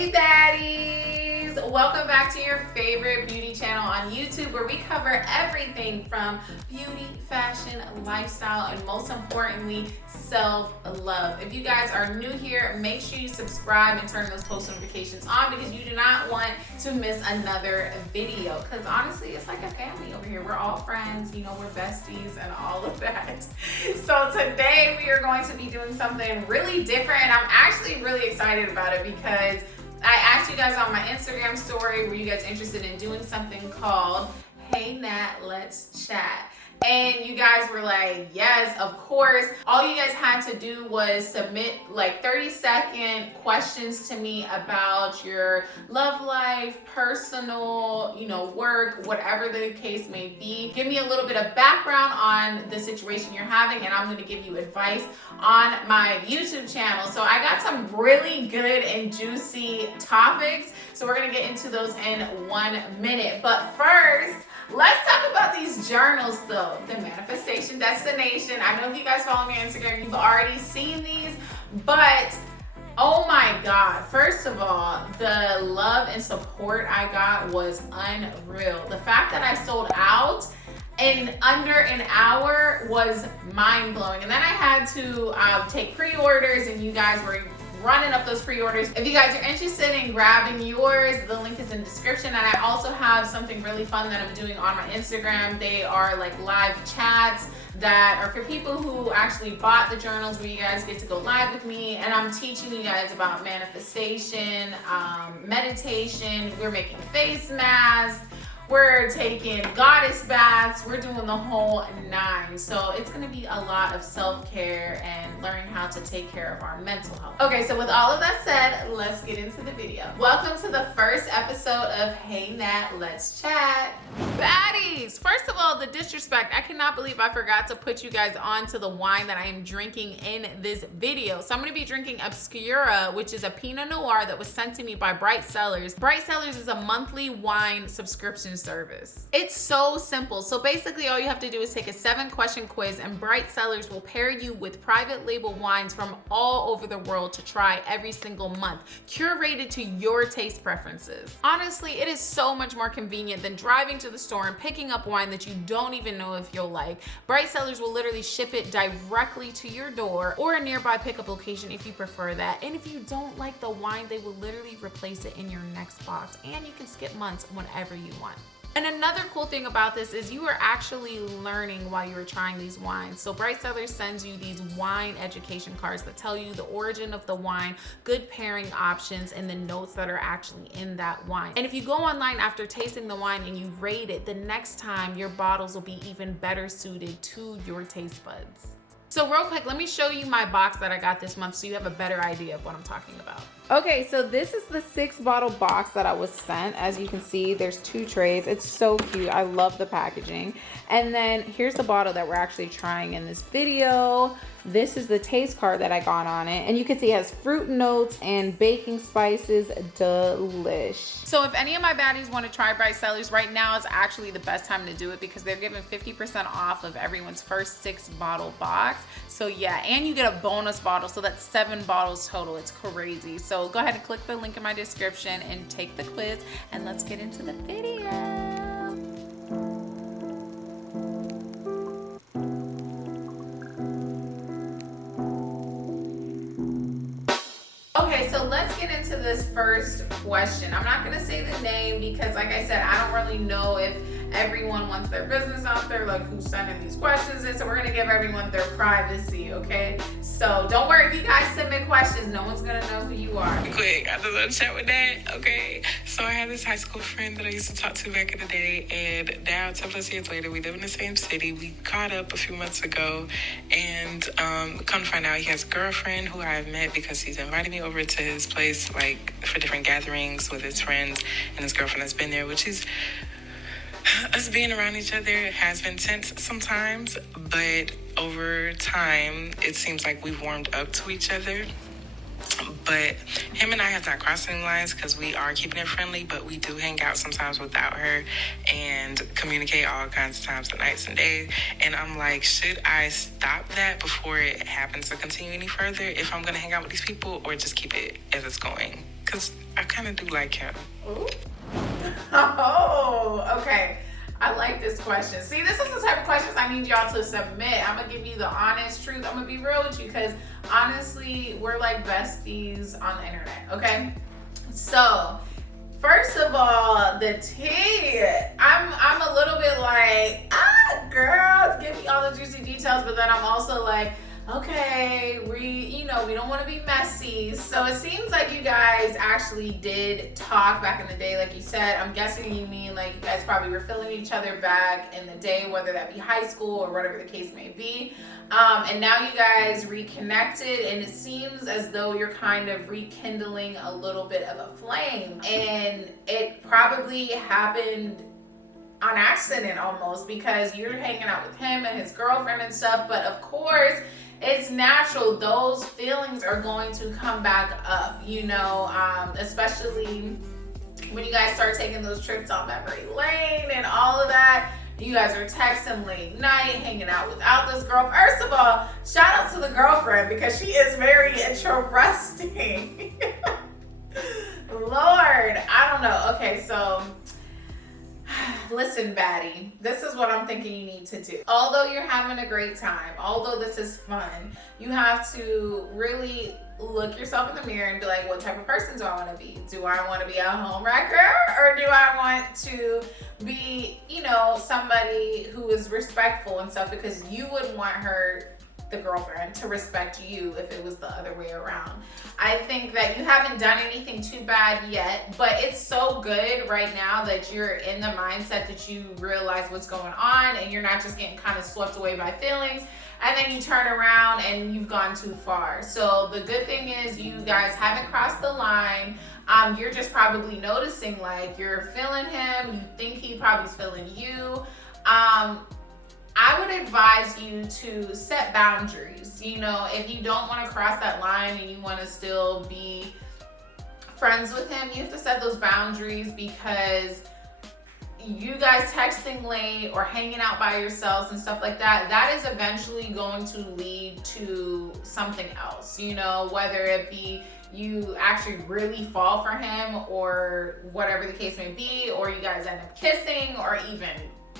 Hey baddies! Welcome back to your favorite beauty channel on YouTube, where we cover everything from beauty, fashion, lifestyle, and most importantly, self-love. If you guys are new here, make sure you subscribe and turn those post notifications on, because you do not want to miss another video. Because honestly, it's like a family over here. We're all friends, you know, we're besties and all of that. So today we are going to be doing something really different. I'm actually really excited about it because I asked you guys on my Instagram story, were you guys interested in doing something called Hey Nat, Let's Chat? And you guys were like, yes, of course. All you guys had to do was submit like 30-second questions to me about your love life, personal, you know, work, whatever the case may be. Give me a little bit of background on the situation you're having, and I'm gonna give you advice on my YouTube channel. So I got some really good and juicy topics. So we're gonna get into those in 1 minute. But first, let's talk about these journals though, the manifestation destination. I know if you guys follow me on Instagram, you've already seen these, but oh my God. First of all, the love and support I got was unreal. The fact that I sold out in under an hour was mind-blowing. And then I had to take pre-orders, and you guys were running up those pre-orders. If you guys are interested in grabbing yours, the link is in the description. And I also have something really fun that I'm doing on my Instagram. They are like live chats that are for people who actually bought the journals, where you guys get to go live with me, and I'm teaching you guys about manifestation, meditation. We're making face masks, we're taking goddess baths, we're doing the whole 9. So it's gonna be a lot of self-care and learning how to take care of our mental health. Okay, so with all of that said, let's get into the video. Welcome to the first episode of Hey Nat, Let's Chat. Baddies! First of all, the disrespect. I cannot believe I forgot to put you guys on to the wine that I am drinking in this video. So I'm gonna be drinking Obscura, which is a Pinot Noir that was sent to me by Bright Cellars. Bright Cellars is a monthly wine subscription service. It's so simple. So basically all you have to do is take a 7-question quiz, and Bright Cellars will pair you with private label wines from all over the world to try every single month, curated to your taste preferences. Honestly, it is so much more convenient than driving to the store and picking up wine that you don't even know if you'll like. Bright Cellars will literally ship it directly to your door, or a nearby pickup location if you prefer that. And if you don't like the wine, they will literally replace it in your next box, and you can skip months whenever you want. And another cool thing about this is you are actually learning while you're trying these wines. So Bright Cellars sends you these wine education cards that tell you the origin of the wine, good pairing options, and the notes that are actually in that wine. And if you go online after tasting the wine and you rate it, the next time your bottles will be even better suited to your taste buds. So real quick, let me show you my box that I got this month so you have a better idea of what I'm talking about. Okay, so this is the 6-bottle box that I was sent. As you can see, there's 2 trays. It's so cute. I love the packaging. And then here's the bottle that we're actually trying in this video. This is the taste card that I got on it. And you can see it has fruit notes and baking spices. Delish. So if any of my baddies want to try Bright Cellars, right now is actually the best time to do it, because they're giving 50% off of everyone's first 6-bottle box. So yeah, and you get a bonus bottle. So that's 7 bottles total. It's crazy. So go ahead and click the link in my description and take the quiz, and let's get into the video. Okay, so let's get into this first question. I'm not gonna say the name because, like I said, I don't really know if everyone wants their business out there, like who's sending these questions in. So we're gonna give everyone their privacy, okay? So don't worry if you guys submit questions, no one's gonna know who you are. Quick, I just want to chat with that, okay? So I had this high school friend that I used to talk to back in the day, and now 10+ years later, we live in the same city. We caught up a few months ago, and come to find out he has a girlfriend who I've met because he's invited me over to his place, like for different gatherings with his friends, and his girlfriend has been there, which is us being around each other has been tense sometimes, but over time, it seems like we've warmed up to each other. But him and I have not crossed any lines because we are keeping it friendly, but we do hang out sometimes without her and communicate all kinds of times, nights and days. And I'm like, should I stop that before it happens to continue any further if I'm going to hang out with these people, or just keep it as it's going? Because I kind of do like him. Ooh. Oh, okay. I like this question. See, this is the type of questions I need y'all to submit. I'm going to give you the honest truth. I'm going to be real with you because honestly, we're like besties on the internet, okay? So, first of all, the tea. I'm a little bit like, girl, give me all the juicy details, but then I'm also like, okay, we don't want to be messy. So it seems like you guys actually did talk back in the day, like you said. I'm guessing you mean like you guys probably were feeling each other back in the day, whether that be high school or whatever the case may be. And now you guys reconnected, and it seems as though you're kind of rekindling a little bit of a flame. And it probably happened on accident almost, because you're hanging out with him and his girlfriend and stuff. But of course, it's natural. Those feelings are going to come back up, especially when you guys start taking those trips on memory lane and all of that. You guys are texting late night, hanging out without this girl. First of all, shout out to the girlfriend because she is very interesting. Lord, I don't know. Okay, so listen, baddie, this is what I'm thinking you need to do. Although you're having a great time, although this is fun, you have to really look yourself in the mirror and be like, what type of person do I want to be? Do I want to be a home wrecker, or do I want to be, somebody who is respectful and stuff? Because you would want her, the girlfriend, to respect you if it was the other way around. I think that you haven't done anything too bad yet, but it's so good right now that you're in the mindset that you realize what's going on and you're not just getting kind of swept away by feelings, and then you turn around and you've gone too far. So the good thing is you guys haven't crossed the line. You're just probably noticing, like, you're feeling him, you think he probably's feeling you. I would advise you to set boundaries. If you don't want to cross that line and you want to still be friends with him, you have to set those boundaries, because you guys texting late or hanging out by yourselves and stuff like that, that is eventually going to lead to something else, whether it be you actually really fall for him or whatever the case may be, or you guys end up kissing, or even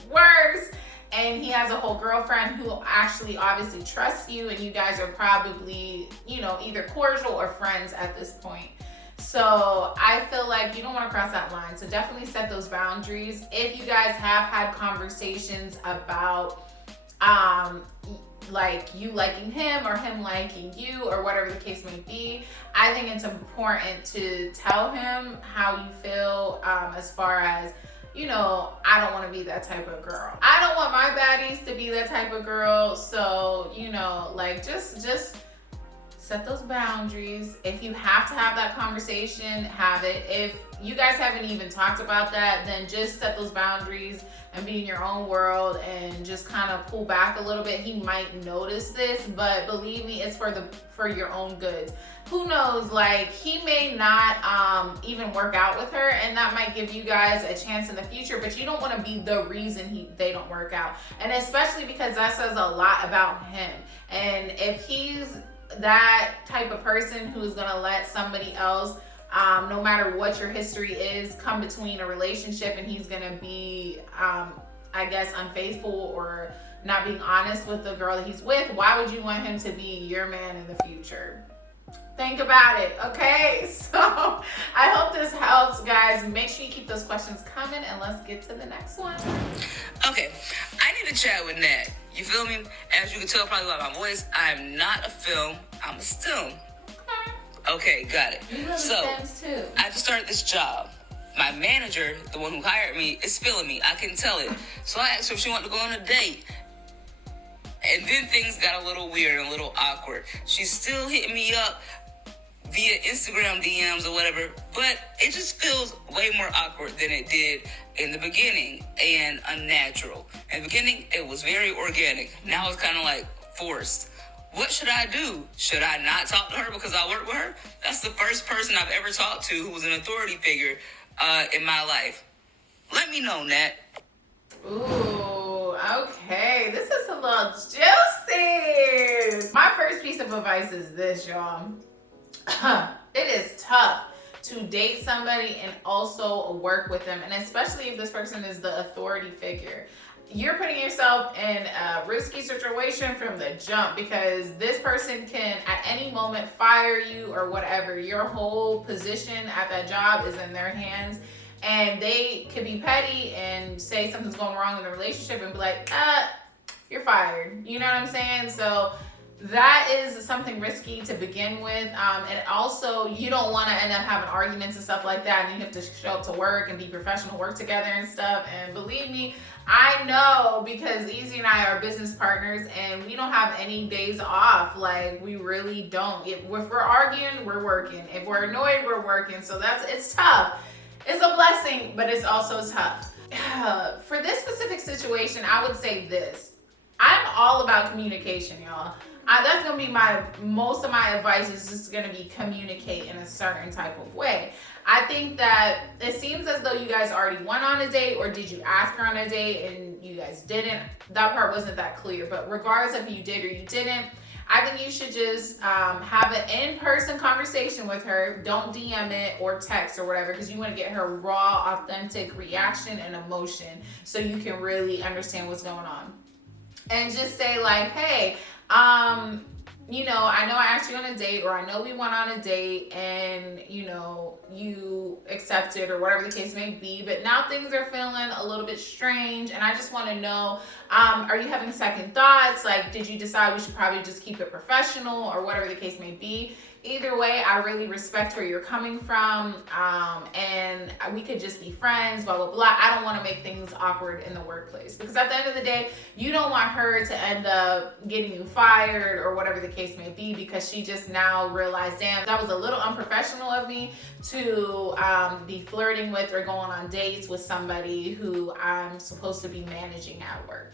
worse, and he has a whole girlfriend who actually obviously trusts you, and you guys are probably, either cordial or friends at this point. So I feel like you don't want to cross that line. So definitely set those boundaries. If you guys have had conversations about like you liking him or him liking you or whatever the case may be, I think it's important to tell him how you feel, as far as, I don't want to be that type of girl. I don't want my baddies to be that type of girl. So, just set those boundaries. If you have to have that conversation, have it. If you guys haven't even talked about that, then just set those boundaries and be in your own world and just kind of pull back a little bit. He might notice this, but believe me, it's for your own good. Who knows, like, he may not even work out with her, and that might give you guys a chance in the future, but you don't want to be the reason they don't work out. And especially because that says a lot about him. And if he's that type of person who's gonna let somebody else, no matter what your history is, come between a relationship, and he's gonna be, I guess, unfaithful or not being honest with the girl that he's with, why would you want him to be your man in the future? Think about it, okay? So I hope this helps, guys. Make sure you keep those questions coming, and let's get to the next one. Okay, I need to chat with Nat. You feel me? As you can tell probably by my voice, I'm not a film, I'm a STEM. Okay, got it. You love STEMs too. I just started this job. My manager, the one who hired me, is feeling me. I can tell it. So I asked her if she wanted to go on a date. And then things got a little weird and a little awkward. She's still hitting me up via Instagram DMs or whatever, but it just feels way more awkward than it did in the beginning and unnatural. In the beginning, it was very organic. Now it's kind of like forced. What should I do? Should I not talk to her because I work with her? That's the first person I've ever talked to who was an authority figure in my life. Let me know, Nat. Ooh, okay. This is a little juicy. My first piece of advice is this, y'all. It is tough to date somebody and also work with them, and especially if this person is the authority figure. You're putting yourself in a risky situation from the jump, because this person can at any moment fire you or whatever. Your whole position at that job is in their hands, and they could be petty and say something's going wrong in the relationship and be like, you're fired. You know what I'm saying? So that is something risky to begin with. And also, you don't want to end up having arguments and stuff like that, and you have to show up to work and be professional, work together and stuff. And believe me, I know, because Easy and I are business partners, and we don't have any days off. Like, we really don't. If we're arguing, we're working. If we're annoyed, we're working. So it's tough. It's a blessing, but it's also tough. For this specific situation, I would say this. I'm all about communication, y'all. That's gonna be most of my advice is just gonna be communicate in a certain type of way. I think that it seems as though you guys already went on a date, or did you ask her on a date and you guys didn't? That part wasn't that clear, but regardless if you did or you didn't, I think you should just have an in-person conversation with her. Don't DM it or text or whatever, because you want to get her raw, authentic reaction and emotion so you can really understand what's going on. And just say like, hey, you know I asked you on a date, or I know we went on a date and, you accepted, or whatever the case may be, but now things are feeling a little bit strange, and I just want to know, are you having second thoughts? Like, did you decide we should probably just keep it professional, or whatever the case may be? Either way, I really respect where you're coming from, and we could just be friends, blah, blah, blah. I don't want to make things awkward in the workplace, because at the end of the day, you don't want her to end up getting you fired or whatever the case may be, because she just now realized, damn, that was a little unprofessional of me to be flirting with or going on dates with somebody who I'm supposed to be managing at work.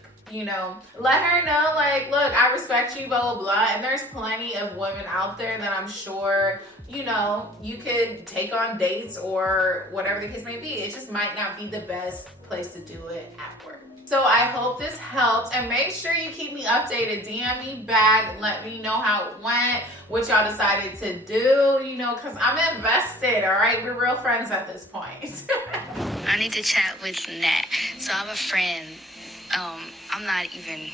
Let her know, like, look, I respect you, blah, blah, blah. And there's plenty of women out there that I'm sure, you could take on dates or whatever the case may be. It just might not be the best place to do it at work. So I hope this helped, and make sure you keep me updated. DM me back, let me know how it went, what y'all decided to do, because I'm invested, all right? We're real friends at this point. I need to chat with Nat. So I have a friend. I'm not even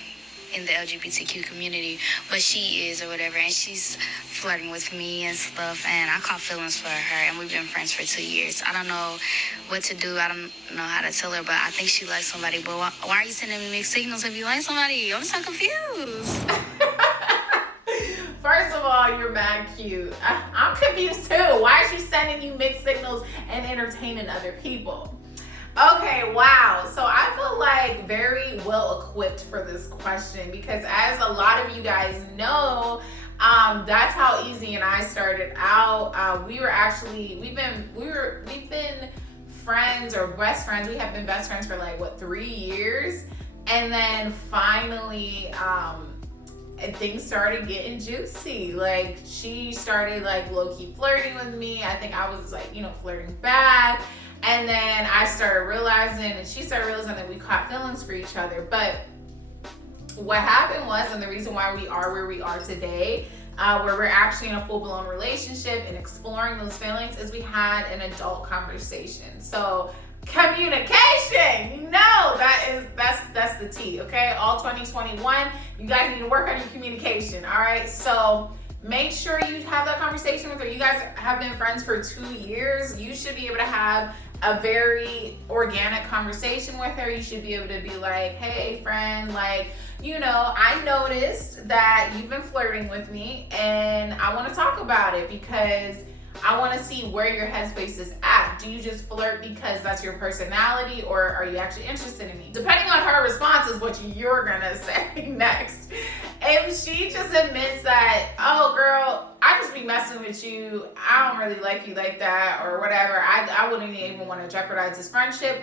in the LGBTQ community, but she is or whatever, and she's flirting with me and stuff, and I caught feelings for her, and we've been friends for 2 years. I don't know what to do. I don't know how to tell her, but I think she likes somebody. But why are you sending me mixed signals if you like somebody? I'm so confused. First of all, you're mad cute. I'm confused too. Why is she sending you mixed signals and entertaining other people? Okay, wow. So I feel like very well equipped for this question, because as a lot of you guys know, that's how Easy and I started out. We've been friends, or best friends. We have been best friends for 3 years, and then finally, and things started getting juicy. Like, she started low-key flirting with me. I think I was flirting back. And then I started realizing, and she started realizing, that we caught feelings for each other. But what happened was, and the reason why we are where we are today, where we're actually in a full-blown relationship and exploring those feelings, is we had an adult conversation. So communication, that's the T, okay? All 2021, you guys need to work on your communication, all right? So make sure you have that conversation with her. You guys have been friends for 2 years. You should be able to have a very organic conversation with her. You should be able to be like, hey friend, I noticed that you've been flirting with me, and I want to talk about it, because I want to see where your headspace is at. Do you just flirt because that's your personality, or are you actually interested in me? Depending on her response is what you're gonna say next. If she just admits that, oh girl, I just be messing with you, I don't really like you like that, or whatever, I wouldn't even want to jeopardize this friendship,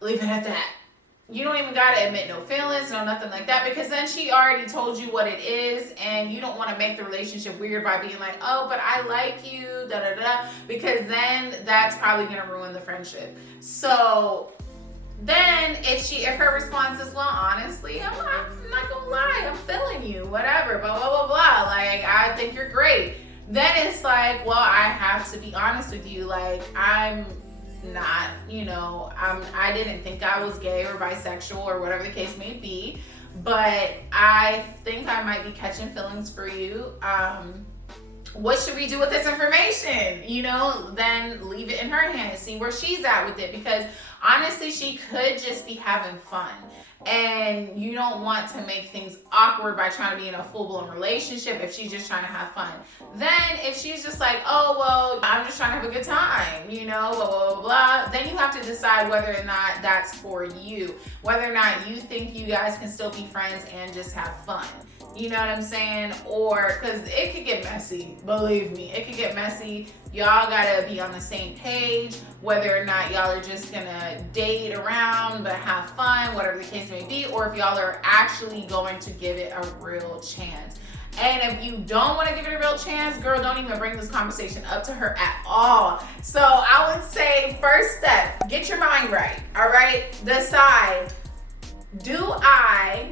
leave it at that. you don't even gotta admit no feelings, no nothing like that, because then she already told you what it is, and you don't want to make the relationship weird by being like, oh, but I like you, da da da, because then that's probably gonna ruin the friendship. So then if her response is, well, honestly, I'm not gonna lie, I'm feeling you, whatever, blah blah blah blah, like I think you're great, then it's like, well, I have to be honest with you, like I'm not, you know, I didn't think I was gay or bisexual or whatever the case may be, but I think I might be catching feelings for you. What should we do with this information? You know, then leave it in her hands, see where she's at with it, because honestly, she could just be having fun. And you don't want to make things awkward by trying to be in a full-blown relationship if she's just trying to have fun. Then if she's just like, oh, well, I'm just trying to have a good time, you know, blah, blah, blah, blah, then you have to decide whether or not that's for you. Whether or not you think you guys can still be friends and just have fun. You know what I'm saying? Or, because it could get messy, believe me, it could get messy. Y'all gotta be on the same page, whether or not y'all are just gonna date around but have fun, whatever the case may be, or if y'all are actually going to give it a real chance. And if you don't want to give it a real chance, girl, don't even bring this conversation up to her at all. So I would say, first step, get your mind right, all right? Decide, do I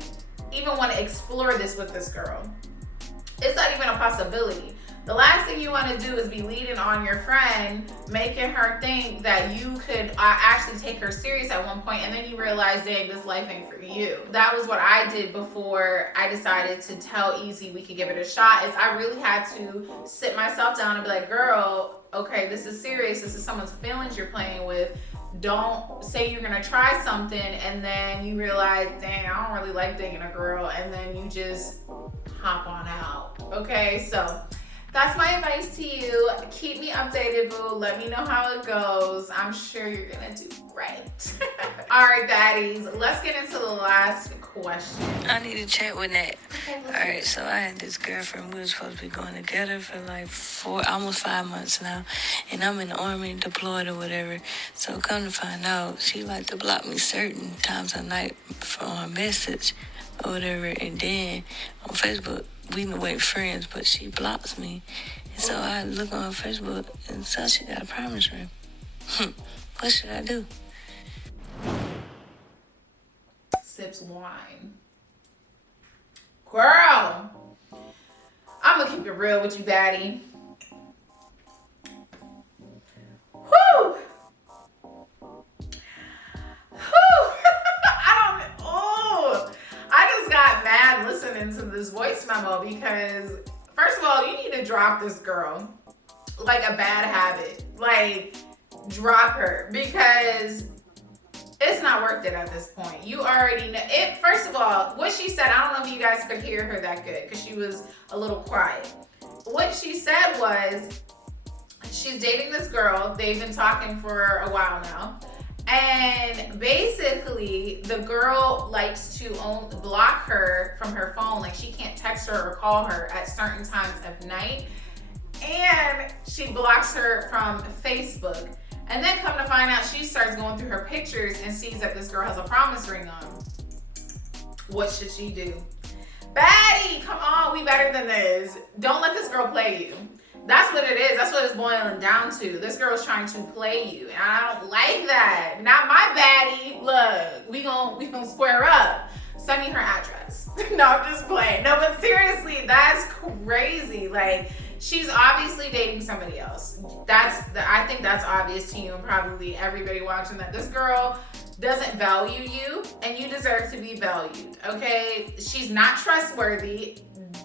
even want to explore this with this girl? It's not even a possibility. The last thing you want to do is be leading on your friend, making her think that you could actually take her serious at one point, and then you realize, dang, this life ain't for you. That was what I did before I decided to tell Easy we could give it a shot, is I really had to sit myself down and be like, girl, okay, this is serious. This is someone's feelings you're playing with. Don't say you're gonna try something and then you realize, dang, I don't really like dating a girl, and then you just hop on out. Okay, so that's my advice to you. Keep me updated, boo. Let me know how it goes. I'm sure you're gonna do great. All right, baddies, let's get into the last question. I need to chat with Nat. All right, so I had this girlfriend. We were supposed to be going together for like almost 5 months now. And I'm in the army, deployed or whatever. So come to find out, she like to block me certain times of night on her message or whatever. And then on Facebook, we been waiting friends, but she blocks me. And so I look on her Facebook and saw she got a promise ring. What should I do? Sips wine. Girl, I'm gonna keep it real with you, baddie. Whew. I just got mad listening to this voice memo because, first of all, you need to drop this girl like a bad habit. Like, drop her, because it's not worth it at this point. You already know it. First of all, what she said, I don't know if you guys could hear her that good because she was a little quiet. What she said was, she's dating this girl. They've been talking for a while now. And basically, the girl likes to block her from her phone. Like, she can't text her or call her at certain times of night. And she blocks her from Facebook. And then come to find out, she starts going through her pictures and sees that this girl has a promise ring on. What should she do? Baddie, come on, we better than this. Don't let this girl play you. That's what it is. That's what it's boiling down to. This girl's trying to play you, and I don't like that. Not my baddie. Look, we gonna square up. Send me her address. No, I'm just playing. No, but seriously, that's crazy. Like, she's obviously dating somebody else. I think that's obvious to you and probably everybody watching, that this girl doesn't value you, and you deserve to be valued. Okay, she's not trustworthy.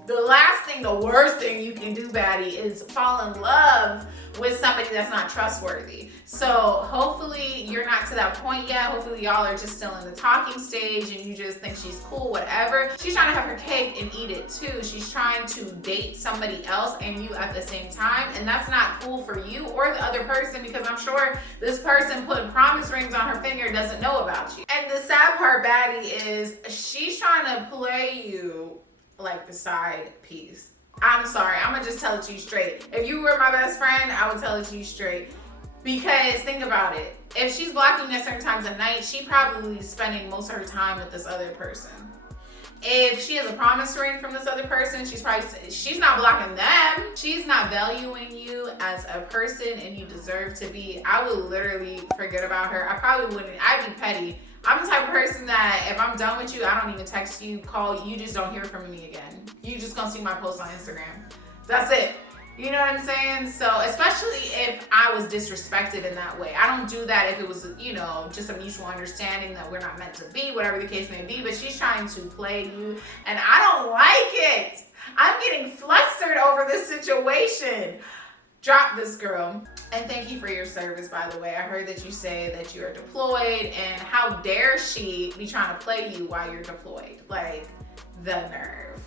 The worst thing you can do, baddie, is fall in love with somebody that's not trustworthy. So hopefully you're not to that point yet. Hopefully y'all are just still in the talking stage and you just think she's cool, whatever. She's trying to have her cake and eat it too. She's trying to date somebody else and you at the same time, and that's not cool for you or the other person, because I'm sure this person putting promise rings on her finger doesn't know about you. And the sad part, baddie, is she's trying to play you like the side piece. I'm sorry, I'm gonna just tell it to you straight. If you were my best friend, I would tell it to you straight. Because think about it. If she's blocking at certain times at night, she probably is spending most of her time with this other person. If she has a promise ring from this other person, she's not blocking them. She's not valuing you as a person and you deserve to be. I would literally forget about her. I probably wouldn't. I'd be petty. I'm the type of person that if I'm done with you, I don't even text you, call you, just don't hear from me again. You just gonna see my post on Instagram. That's it. You know what I'm saying? So especially if I was disrespected in that way. I don't do that if it was, you know, just a mutual understanding that we're not meant to be, whatever the case may be. But she's trying to play you and I don't like it. I'm getting flustered over this situation. Drop this, girl. And thank you for your service, by the way. I heard that you say that you are deployed, and how dare she be trying to play you while you're deployed? Like, the nerve.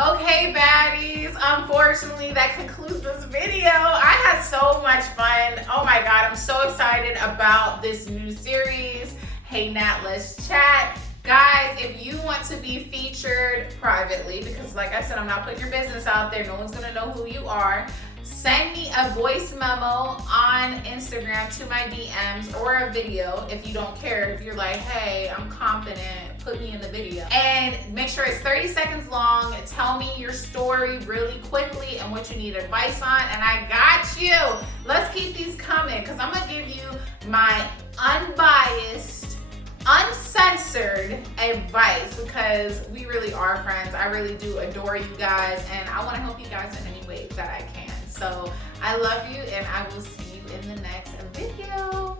Okay, baddies, unfortunately that concludes this video. I had so much fun. Oh my God, I'm so excited about this new series. Hey Nat, let's chat. Guys, if you want to be featured privately, because like I said, I'm not putting your business out there, no one's gonna know who you are, send me a voice memo on Instagram to my DMs or a video if you don't care. If you're like, hey, I'm confident, put me in the video. And make sure it's 30 seconds long. Tell me your story really quickly and what you need advice on, and I got you. Let's keep these coming because I'm gonna give you my unbiased, uncensored advice because we really are friends. I really do adore you guys and I want to help you guys in any way that I can. So I love you and I will see you in the next video.